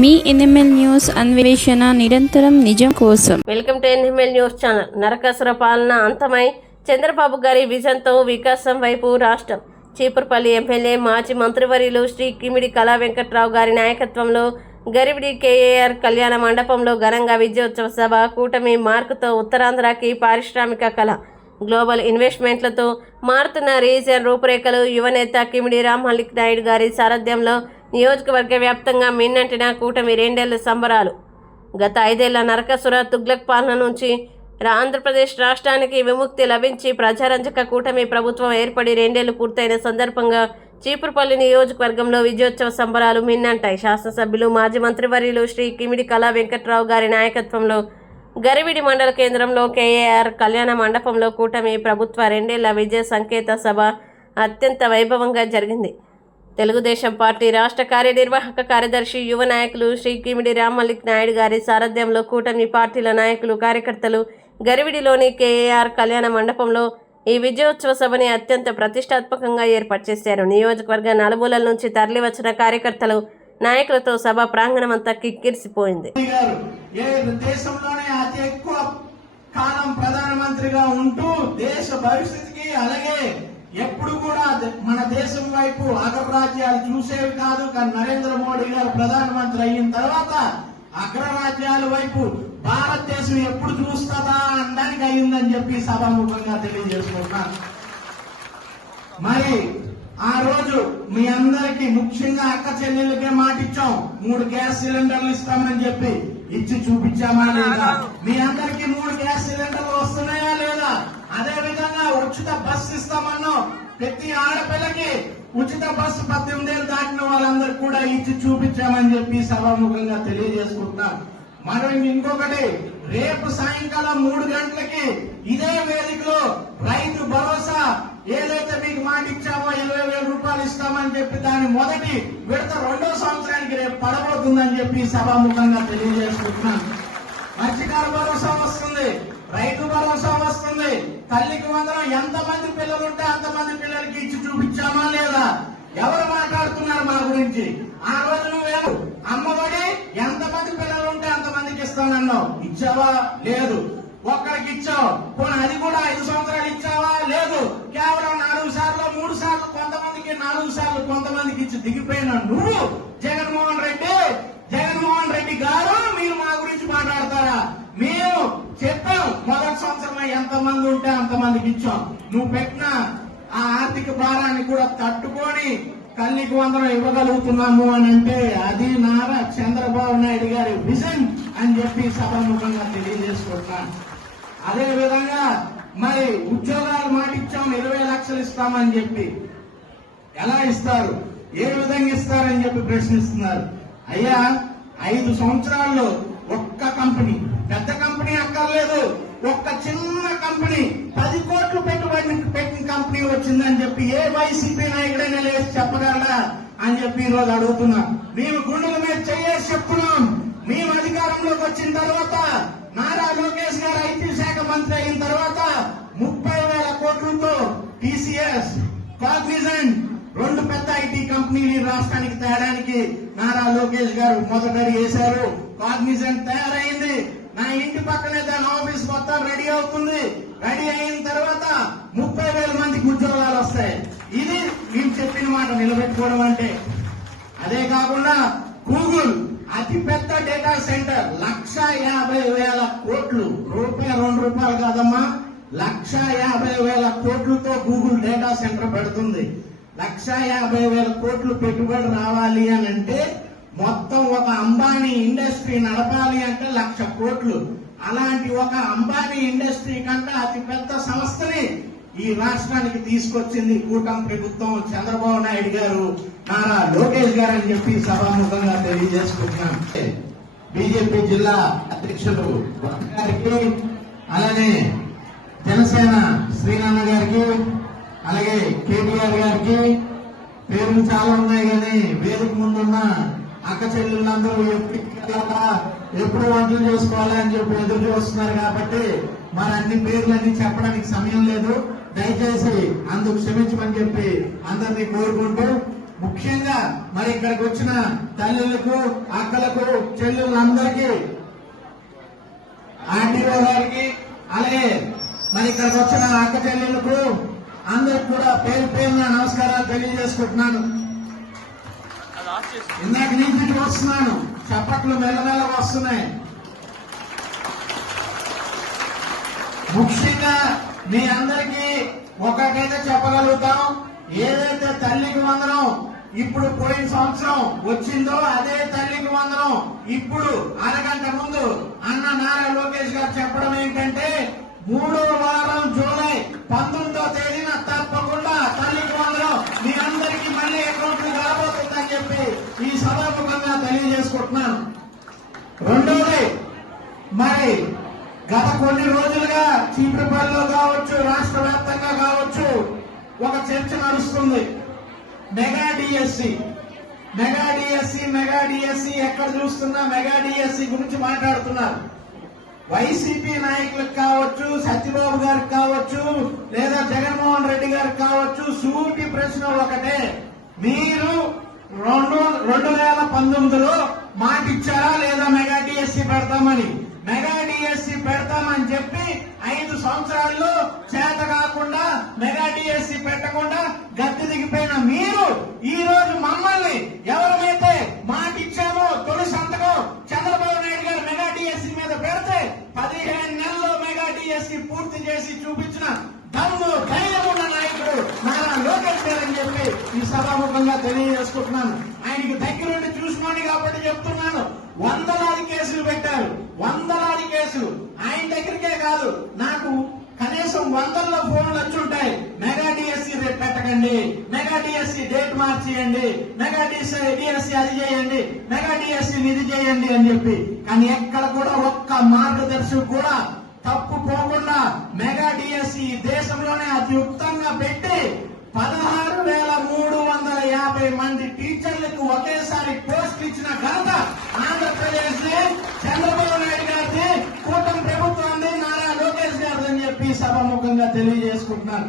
మీ NML news అన్వేషణ నిరంతరం నిజం కోసం. Welcome to NML news channel. Narakasura పాలన అంతమై చంద్రబాబు గారి విజన్తో వికాసం వైపు రాష్ట్రం. చీపురుపల్లి ఎమ్మెల్యే మాజీ మంత్రివర్యులు శ్రీ కిమిడి కళా వెంకట్రావు గారి నాయకత్వంలో గరివిడి కేఏఆర్ కళ్యాణ మండపంలో ఘనంగా విజయోత్సవ సభ. కూటమి మార్కుతో ఉత్తరాంధ్రకి పారిశ్రామిక కళ, గ్లోబల్ ఇన్వెస్ట్మెంట్లతో మారుతున్న రీజియన్ రూపురేఖలు. యువనేత కిమిడి రామ్మలిక్ నాయుడు గారి సారథ్యంలో నియోజకవర్గ వ్యాప్తంగా మిన్నంటిన కూటమి 2 ఏళ్ల సంబరాలు. గత 5 ఏళ్ల నరకాసుర తుగ్లక్ పాలన నుంచి ఆంధ్రప్రదేశ్ రాష్ట్రానికి విముక్తి లభించి ప్రజారంజక కూటమి ప్రభుత్వం ఏర్పడి 2 ఏళ్లు పూర్తయిన సందర్భంగా చీపురుపల్లి నియోజకవర్గంలో విజయోత్సవ సంబరాలు మిన్నంటాయి. శాసనసభ్యులు మాజీ మంత్రివర్యులు శ్రీ కిమిడి కళా వెంకట్రావు గారి నాయకత్వంలో గరివిడి మండల కేంద్రంలో కేఏఆర్ కళ్యాణ మండపంలో కూటమి ప్రభుత్వ 2 ఏళ్ల విజయ సంకేత సభ అత్యంత వైభవంగా జరిగింది. తెలుగుదేశం పార్టీ రాష్ట్ర కార్యనిర్వాహక కార్యదర్శి, యువ నాయకులు శ్రీ కిమిడి రామ్మలిక్ నాయుడు గారి సారథ్యంలో కూటమి పార్టీల నాయకులు, కార్యకర్తలు గరివిడిలోని కేఏఆర్ కళ్యాణ మండపంలో ఈ విజయోత్సవ సభని అత్యంత ప్రతిష్టాత్మకంగా ఏర్పాటు చేశారు. నియోజకవర్గ నలుమూలల నుంచి తరలివచ్చిన కార్యకర్తలు, నాయకులతో సభ ప్రాంగణం అంతా కిక్కిరిసిపోయింది. ప్రధానమంత్రిగా ఉంటూ దేశ భవిష్యత్తుకి అలాగే ఎప్పుడు కూడా మన దేశం వైపు అగ్రరాజ్యాలు చూసేవి కాదు. కానీ నరేంద్ర మోడీ గారు ప్రధానమంత్రి అయిన తర్వాత అగ్రరాజ్యాల వైపు భారతదేశం ఎప్పుడు చూస్తుందా అనడానికి అయిందని చెప్పి సభాముఖంగా తెలియజేసుకుంటున్నాను. మరి ఆ రోజు మీ అందరికీ ముఖ్యంగా అక్క చెల్లెళ్ళకే మాట ఇచ్చాం, 3 గ్యాస్ సిలిండర్లు ఇస్తామని చెప్పి ఇచ్చి చూపించామా లేదా? మీ అందరికీ 3 గ్యాస్ సిలిండర్లు వస్తున్నాయా లేదా? అదే విధంగా ఉచిత బస్సు ఇస్తామన్నాం. ప్రతి ఆడపిల్లకి ఉచిత బస్సు 18 ఏళ్ళు దాటిన వాళ్ళందరికీ కూడా ఇచ్చి చూపించామని చెప్పి సభాముఖంగా తెలియజేసుకుంటున్నాం. మనం ఇంకొకటి, రేపు సాయంకాలం 3 గంటలకి ఇదే వేదికలో రైతు భరోసా ఏదైతే మీకు మాట ఇచ్చామో 20,000 రూపాయలు ఇస్తామని చెప్పి దాని మొదటి విడత 2వ సంవత్సరానికి రేపు పడబోతుందని చెప్పి సభాముఖంగా తెలియజేసుకుంటున్నాను. మత్స్యకార భరోసా వస్తుంది, రైతు భరోసా వస్తుంది, తల్లికి వందనం. ఎంతమంది పిల్లలు ఉంటే అంతమంది పిల్లలకి ఇచ్చి చూపించామా లేదా? ఎవరు మాట్లాడుతున్నారు మా గురించి? ఆ రోజు నువ్వేమో అమ్మఒడి ఎంతమంది పిల్లలు ఉంటే అంతమందికి ఇస్తానన్నావు, ఇచ్చావా? లేదు. ఒక్కరికి ఇచ్చావు, పోనీ అది కూడా 5 సంవత్సరాలు ఇచ్చావా? లేదు. కేవలం 4 సార్లు 3 సార్లు కొంతమందికి, 4 సార్లు కొంతమందికి ఇచ్చి దిగిపోయిన నువ్వు జగన్మోహన్ రెడ్డి గారు మీరు మా గురించి మాట్లాడతారా? మేము చెప్పాం, మొదటి సంవత్సరం ఎంతమంది ఉంటే అంతమందికి ఇచ్చాం. నువ్వు పెట్టిన ఆ ఆర్థిక భారాన్ని కూడా తట్టుకొని తల్లికి వందనం ఇవ్వగలుగుతున్నాము అని అంటే అది నారా చంద్రబాబు నాయుడు గారి విజన్ అని చెప్పి సభాముఖంగా తెలియజేసుకుంటున్నాను. అదే విధంగా మరి ఉద్యోగాలు మాట ఇచ్చాం, 20 లక్షలు ఇస్తామని చెప్పి. ఎలా ఇస్తారు, ఏ విధంగా ఇస్తారని చెప్పి ప్రశ్నిస్తున్నారు. అయ్యా, 5 సంవత్సరాల్లో ఒక్క కంపెనీ, పెద్ద కంపెనీ అక్కర్లేదు, ఒక్క చిన్న కంపెనీ 10 కోట్లు పెట్టుబడి పెట్టిన కంపెనీ వచ్చిందని చెప్పి ఏ వైసీపీ నాయకుడైనా లేచి చెప్పగలరా అని చెప్పి ఈ రోజు అడుగుతున్నాం. మేము గుండెల మీద చేసి చెప్తున్నాం. మేము అధికారంలోకి వచ్చిన తర్వాత నారా లోకేష్ గారు ఐటీ శాఖ మంత్రి అయిన తర్వాత 30,000 కోట్లతో టీసీఎస్, కాగ్నిజెంట్ 2 పెద్ద ఐటీ కంపెనీలు రాష్ట్రానికి తేడానికి నారా లోకేష్ గారు మొదటడి వేశారు. కాగ్నిజెంట్ తయారైంది, నా ఇంటి పక్కనే దాని ఆఫీస్ మొత్తం రెడీ అవుతుంది. రెడీ అయిన తర్వాత 30,000 మందికి ఉద్యోగాలు వస్తాయి. ఇది మేము చెప్పిన మాట నిలబెట్టుకోవడం అంటే. అదే కాకుండా గూగుల్ అతి పెద్ద డేటా సెంటర్ 1,50,000 కోట్లు, రూపాయి 2 రూపాయలు కాదమ్మా, 1,50,000 కోట్లతో గూగుల్ డేటా సెంటర్ పెడుతుంది. 1,50,000 కోట్లు పెట్టుబడి రావాలి అని అంటే మొత్తం ఒక అంబానీ ఇండస్ట్రీ నడపాలి అంటే 1,00,000 కోట్లు. అలాంటి ఒక అంబానీ ఇండస్ట్రీ కంటే అతి పెద్ద సంస్థని ఈ రాష్ట్రానికి తీసుకొచ్చింది కూటమి ప్రభుత్వం, చంద్రబాబు నాయుడు గారు, నారా లోకేష్ గారు అని చెప్పి సభాముఖంగా తెలియజేసుకుంటున్నాను. బీజేపీ జిల్లా అధ్యక్షులు గారికి, అలాగే జనసేన శ్రీనాన్న గారికి, అలాగే కేటీఆర్ గారికి, పేర్లు చాలా ఉన్నాయి కానీ వేదిక ముందున్న అక్క చెల్లెళ్ళందరూ ఎప్పుడు వంటలు చేసుకోవాలని చెప్పి ఎదురు చూస్తున్నారు కాబట్టి మరి అన్ని పేర్లన్నీ చెప్పడానికి సమయం లేదు. దయచేసి అందుకు క్షమించమని చెప్పి అందరినీ కోరుకుంటూ ముఖ్యంగా మరి ఇక్కడికి వచ్చిన తల్లులకు, అక్కలకు, చెల్లెళ్ళందరికీ, ఆర్డీఓ గారికి, అలాగే మరి ఇక్కడికి వచ్చిన అక్క చెల్లెలకు అందరికి కూడా పేరు పేరున నమస్కారాలు తెలియజేసుకుంటున్నాను. ఇందాక నుంచి వస్తున్నాను, చప్పట్లు మెల్లమెల్ల వస్తున్నాయి. ముఖ్యంగా మీ అందరికీ ఒకటైతే చెప్పగలుగుతాం, ఏదైతే తల్లికి వందనం ఇప్పుడు పోయిన సంవత్సరం వచ్చిందో అదే తల్లికి వందనం ఇప్పుడు అరగంట ముందు అన్న నారా లోకేష్ గారు చెప్పడం ఏంటంటే 3వ వారం జూలై 19వ తేదీన తప్పకుండా తల్లికి వందనం మీ అందరికీ మళ్ళీ అకౌంట్లు రాబోతుందని చెప్పి ఈ సభాముఖంగా తెలియజేసుకుంటున్నాను. రెండోది, మరి గత కొన్ని రోజులుగా చీపురుపల్లిలో కావచ్చు, రాష్ట్ర వ్యాప్తంగా కావచ్చు, ఒక చర్చ నడుస్తుంది. మెగా డిఎస్సి ఎక్కడ చూస్తున్నా మెగా డిఎస్సి గురించి మాట్లాడుతున్నారు. వైసీపీ నాయకులకు కావచ్చు, సత్యబాబు గారికి కావచ్చు, లేదా జగన్మోహన్ రెడ్డి గారికి కావచ్చు, సూటి ప్రశ్న ఒకటే, మీరు 2019లో మాట ఇచ్చారా లేదా మెగా డిఎస్సి పెడతామని? మెగా డిఎస్సి పెడతామని చెప్పి 5 సంవత్సరాల్లో చేత కాకుండా మెగా డిఎస్సి పెట్టకుండా గద్దె దిగిపోయిన మీరు ఈ రోజు మమ్మల్ని ఎవరైతే మాట ఇచ్చామో తొలి సంతకం చంద్రబాబు నాయుడు గారు మెగా డిఎస్సి మీద పెడితే 15 నెలల్లో మెగా డిఎస్సి పూర్తి చేసి చూపించిన దమ్ము ధైర్యం ఉన్న నాయకుడు నారా లోకేష్ గారు అని చెప్పి ఈ సభాముఖంగా తెలియజేసుకుంటున్నాను. ఆయనకి దగ్గరుండి చూసుకోండి కాబట్టి చెప్తున్నాను. వందలాది కేసులు పెట్టారు, వందలాది కేసులు. ఆయన దగ్గరికే కాదు, నాకు కనీసం వందల్లో ఫోన్లు వచ్చుంటాయి. మెగా డిఎస్సి రేపు పెట్టకండి, మెగా డిఎస్సి డేట్ మార్చేయండి, మెగా డిఎస్సి అది చేయండి, మెగా డిఎస్సి ఇది చేయండి అని చెప్పి. కానీ ఎక్కడ కూడా ఒక్క మార్గదర్శి కూడా తప్పు పోకుండా మెగా డిఎస్సి దేశంలోనే అత్యుత్తంగా పెట్టి 16,350 మంది టీచర్లకు ఒకేసారి పోస్ట్ ఇచ్చిన ఘనత ఆంధ్రప్రదేశ్ ని, చంద్రబాబు నాయుడు గారిని, కూటమి ప్రభుత్వాన్ని, నారా లోకేష్ గారిని అని చెప్పి సభాముఖంగా తెలియజేసుకుంటున్నాను.